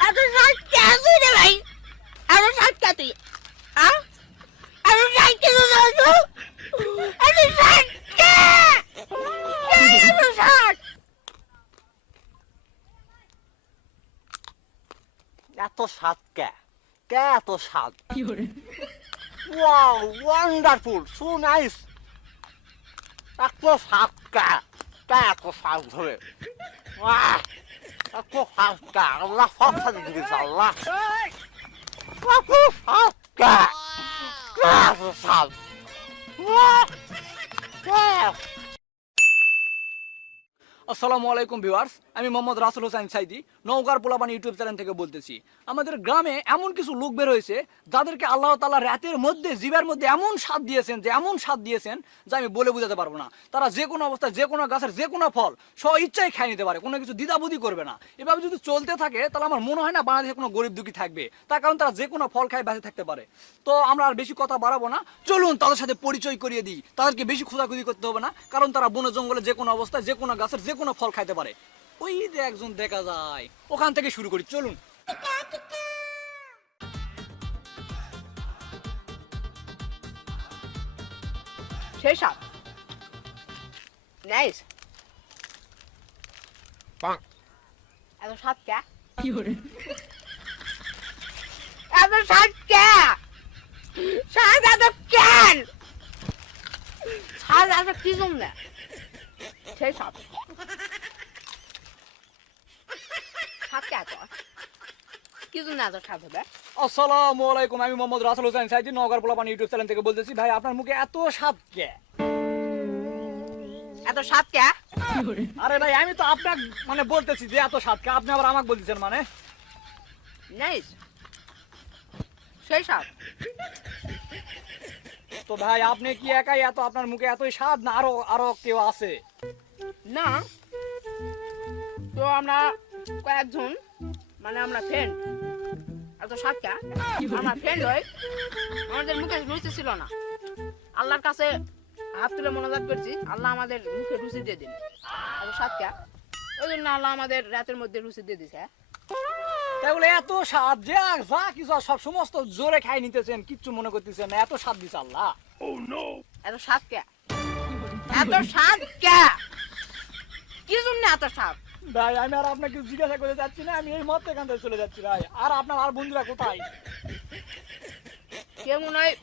এত সাত কেন তুই রে ভাই এত সাত কে তুই আ এত সাত কে তুই জানো এত সাত কে এত সাত এত স্বাদ কে কে এত স্বাদ ওয়াও ওয়ান্ডারফুল সো নাইস এত স্বাদ কে কে এত স্বাদ ধরে আহ, এত স্বাদ কে আল্লাহ সব সাথে দিয়েছে আল্লাহ এত স্বাদ কে কে আসসালামু আলাইকুম ভিউয়ার্স, আমি মোহাম্মদ রাসেল হোসেন সাইদি, নওগার পোলাপান ইউটিউব চ্যানেল থেকে বলতেছি। আমাদের গ্রামে এমন কিছু লোক বের হয়েছে যাদেরকে আল্লাহ তাআলা রাতের মধ্যে, জিবের মধ্যে এমন স্বাদ দিয়েছেন, যে এমন স্বাদ দিয়েছেন যে আমি বলে বোঝাতে পারব না। তারা যে কোনো অবস্থায়, যে কোনো গাছের যে কোনো ফল স্ব ইচ্ছায় খাই নিতে পারে, কোনো কিছু দ্বিধাবুদ্ধি করবে না। এভাবে যদি চলতে থাকে, তাহলে আমার মনে হয় না বাংলাদেশে কোনো গরিব দুঃখী থাকবে। তার কারণ তারা যে কোনো ফল খায় বেঁচে থাকতে পারে। তো আমরা আর বেশি কথা বাড়াবো না। চলুন তাদের সাথে পরিচয় করিয়ে দিই। তাদেরকে বেশি খোঁজাখুঁজি করতে হবে না, কারণ তারা বনে জঙ্গলে যে কোনো অবস্থায়, যে কোনো গাছের যে কোনো ফল খাইতে পারে। ওই যে একজন দেখা যায় ওখান থেকে শুরু করি চলুন। সেই সাত নাইস। এত সাত কে? এত সাত কে? সাত এত কেন? সাত এত কি জন্য? সেই সাত কে এত কি জন্য এত সাত হবে আসসালামু আলাইকুম আমি মোহাম্মদ রাসেল হোসেন সাইদি নগর পোলাপান ইউটিউব চ্যানেল থেকে বলতেছি ভাই আপনার মুখে এত স্বাদ কে? এত সাত কে? আরে ভাই আমি তো আপনার মানে বলতেছি যে এত স্বাদ কে আপনি আবার আমাকে বলতেছেন মানে? নাইস সেই সাত তো ভাই আপনি কি একাই এত আপনার মুখে এতই স্বাদ না আরও আরও কেউ আছে? না। তো আমরা কয়েকজন মানে আমরা ফ্রেন্ড এত সাতটা আমরা ফ্রেন্ড হই আমাদের মুখে রুচি ছিল না। আল্লাহর কাছে হাত তুলে মনোজাত করছি আল্লাহ আমাদের মুখে রুচি দিয়ে দিন এত সাতটা ওই জন্য আল্লাহ আমাদের রাতের মধ্যে রুচি দিয়ে দিছে। তাহলে এত স্বাদ যে যা কিছু সব সমস্ত জোরে খাই নিতেছেন কিচ্ছু মনে করতেছেন না এত স্বাদ দিছে আল্লাহ। এত সাত কে এত সাত কে কি জন্য এত সাত? ভাই আমি আর আপনাকে জিজ্ঞাসা করে যাচ্ছি না আমি এই মত এখান থেকে চলে যাচ্ছি ভাই। আর আপনার আর বন্ধুরা কোথায়? কে মনে হয়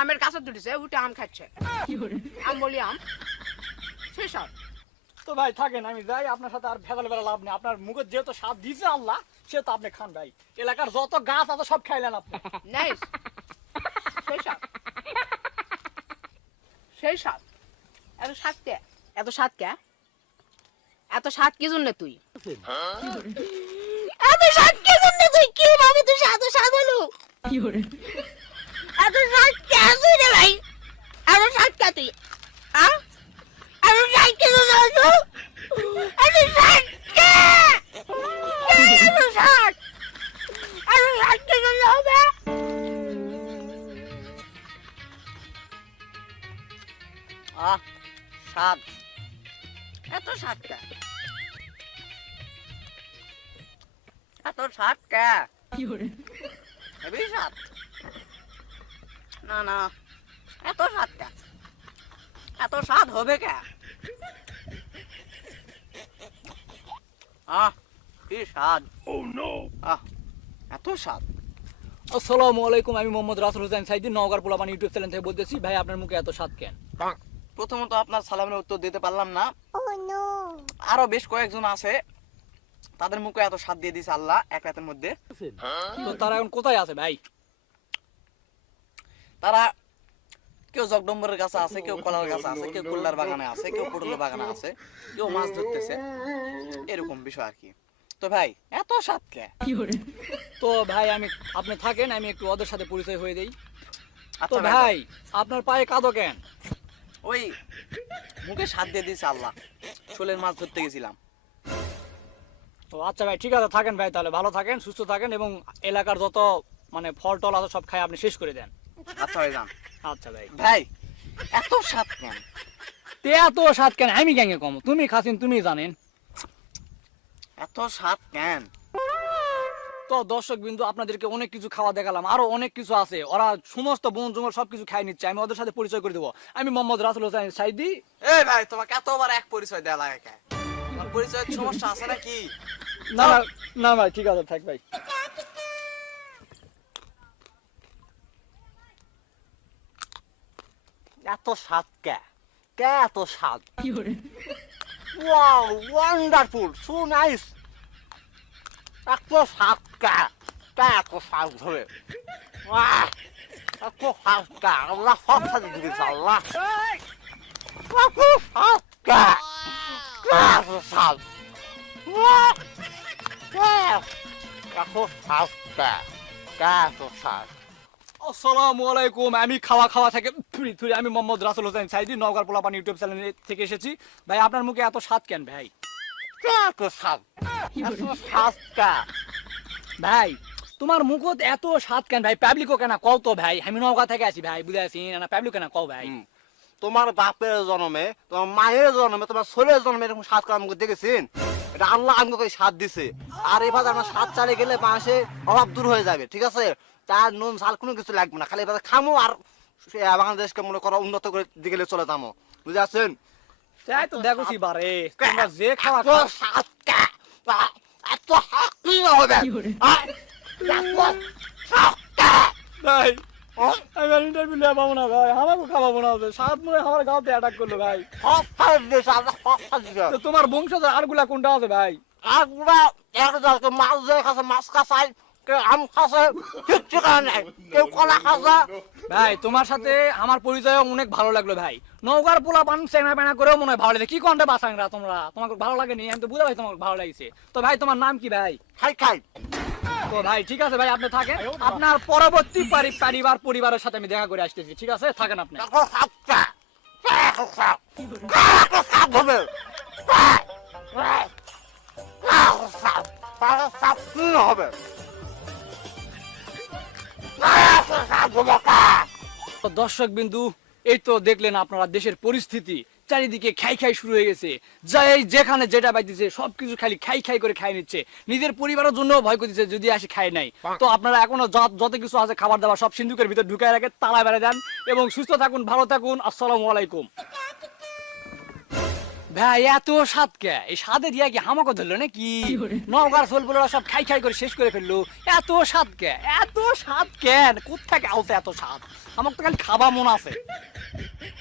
আমের কাছে তুলিছে উঠে আম খাচ্ছে। আম বলি আম। সব। তো ভাই থাকেন আমি যাই আপনার সাথে আর ভেজাল বেলা লাভ নেই। আপনার মুখে যেহেতু স্বাদ দিছে আল্লাহ সে তো আপনি খান ভাই। এলাকার যত গাছ আছে সব খাইলেন আপনি। নাইস সেই সব। সেই সব। এত সাত কে? এত সাত কে? এত সাত কি জন্য তুই? এত সাত কি জন্য তুই? কি ভাবে তুই এত সাত হলো? এত সাত কে তুই রে ভাই? এত সাত কে তুই? আ এত সাত কি জন্য হলো? এত সাত কে? এত সাত এত সাত কি জন্য হবে আহ স্বাদ। এত সাত কে? এত সাত হেবি স্বাদ। না না এত স্বাদ কে? এত স্বাদ হবে কে? আহ কি স্বাদ। আহ এত স্বাদ। আসসালামু আলাইকুম আমি মোহাম্মদ রাসুল হোসেন সাইদি নগর পোলাপান ইউটিউব চ্যানেল থেকে বলতেছি ভাই আপনার মুখে এত স্বাদ কেন? প্রথমত আপনার সালামের উত্তর দিতে পারলাম না। আরও বেশ কয়েকজন আছে। তাদের মুখে এত স্বাদ দিয়ে দিছে আল্লাহ এক রাতের মধ্যে। তো তারা এখন কোথায় আছে ভাই? তারা কেউ জগডম্বরের কাছে আছে কেউ কলার গাছে আছে কেউ গোল্লার বাগানে আছে কেউ পটলের বাগানে আছে কেউ মাছ ধরতেছে। এরকম বিষয় আর কি। তো ভাই এত স্বাদ কে? তো ভাই আমি আপনি থাকেন আমি একটু ওদের সাথে পরিচয় হয়ে দেই। তো আচ্ছা ভাই আপনার পায়ে কাঁদো কেন? ওই মুখে স্বাদ দিয়ে দিছে আল্লাহ। শোলের মাছ ধরতে গেছিলাম। তো আচ্ছা ভাই ঠিক আছে থাকেন ভাই তাহলে। ভালো থাকেন সুস্থ থাকেন এবং এলাকার যত মানে ফল টল আছে সব খাই আপনি শেষ করে দেন। আচ্ছা ভাই যান। আচ্ছা ভাই। ভাই এত স্বাদ কেন? তে এত স্বাদ কেন? আমি গ্যাঙ্গে কম। তুমি খাসিন তুমি জানেন। এত স্বাদ কেন? তো দর্শক বিন্দু আপনাদেরকে অনেক কিছু খাওয়া দেখালাম আরও অনেক কিছু আছে। ওরা সমস্ত বন জঙ্গল সবকিছু খাই নিচ্ছে আমি ওদের সাথে পরিচয় করে দেবো। আমি মোহাম্মদ রাসুল হোসেন সাইদি। এই ভাই তোমাকে এতবার এক পরিচয় দেওয়া লাগে? তোমার পরিচয়ের সমস্যা আছে নাকি? না না না ভাই ঠিক আছে থাক ভাই। এত স্বাদ কে? কে এত স্বাদ? ওয়াও ওয়ান্ডারফুল সো নাইস স্বাদ কে কে এত স্বাদ ধরে। স্বাদ কে আল্লাহ সব সাথে দিয়েছে আল্লাহ। এত স্বাদ কে কে এত স্বাদ আসসালামু আলাইকুম আমি খাওয়া খাওয়া থেকে থুরি আমি মোহাম্মদ রাসুল হোসেন সাইদি নগর পোলাপান ইউটিউব চ্যানেল থেকে এসেছি। ভাই আপনার মুখে এত স্বাদ কেন ভাই? এত স্বাদ ভাই তোমার মুখত এত স্বাদ কেন ভাই? পাবলিকও কেন? কও তো ভাই আমি নওগাঁ থেকে আছি ভাই বুঝে আছি না পাবলিক কেন? কও ভাই। তোমার বাপের জন্মে তোমার মায়ের জন্মে তোমার ছেলের জন্মে এরকম স্বাদ করে আমাকে দেখেছেন? এটা আল্লাহ আমাকে স্বাদ দিছে। আর এবার আমার স্বাদ চালে গেলে মাসে অভাব দূর হয়ে যাবে ঠিক আছে? তার নুন ঝাল কোনো কিছু লাগবে না খালি এবার খামো আর বাংলাদেশকে মনে করো উন্নত করে দিকে চলে যাব। বুঝে আছেন? তাই তো দেখছি বারে তোমরা যে খাওয়া? আ- এত স্বাদ কি হবে? ভাই আর ইন্টারভিউ ভাই। আমাকে খাওয়াবো না সাত মনে আমার কোনটা আছে ভাই? আরগুলা মাছ দিয়ে খাচ্ছে, মাছ খাচ্ছে কেউ আম খাচ্ছে কিচ্ছু খায় নাই কেউ কলা খাচ্ছে ভাই তোমার সাথে আমার পরিচয় অনেক ভালো লাগল ভাই। নৌকার পোলা পান চেনা পেনা করেও মনে হয় ভালো লাগে। কি কন্টে বাসাংরা তোমরা? তোমাকে ভালো লাগেনি? আমি তো বুঝা ভাই তোমাকে ভালো লাগছে। তো ভাই তোমার নাম কি ভাই? খাই খাই। তো ভাই ঠিক আছে ভাই আপনি থাকেন। আপনার পরবর্তী পারি- পরিবার পরিবারের সাথে আমি দেখা করে আসতেছি ঠিক আছে? থাকেন আপনি। হবে? দর্শক বিন্দু, এই তো দেখলেন আপনারা দেশের পরিস্থিতি। চারিদিকে খাই খাই শুরু হয়ে গেছে। যাই যেখানে যেটা পাইতেছে সবকিছু খালি খাই খাই করে খাই নিচ্ছে। নিজের পরিবারের জন্য ভয় করতেছে, যদি আসে খাই নাই। তো আপনারা এখনও যত যত কিছু আছে, খাবার দাবার সব সিন্ধুকের ভিতর ঢুকায় রাখে তালা বেড়ে দেন এবং সুস্থ থাকুন, ভালো থাকুন। আসসালামু আলাইকুম। ভাই এত স্বাদ কে? এই স্বাদে দিয়া কি হামাকে ধরলো নাকি? নওগার সোল সব খাই খাই করে শেষ করে ফেলল। এত স্বাদ কে? এত স্বাদ কেন? আলতে এত স্বাদ? আমার তো খালি খাবা মন আছে।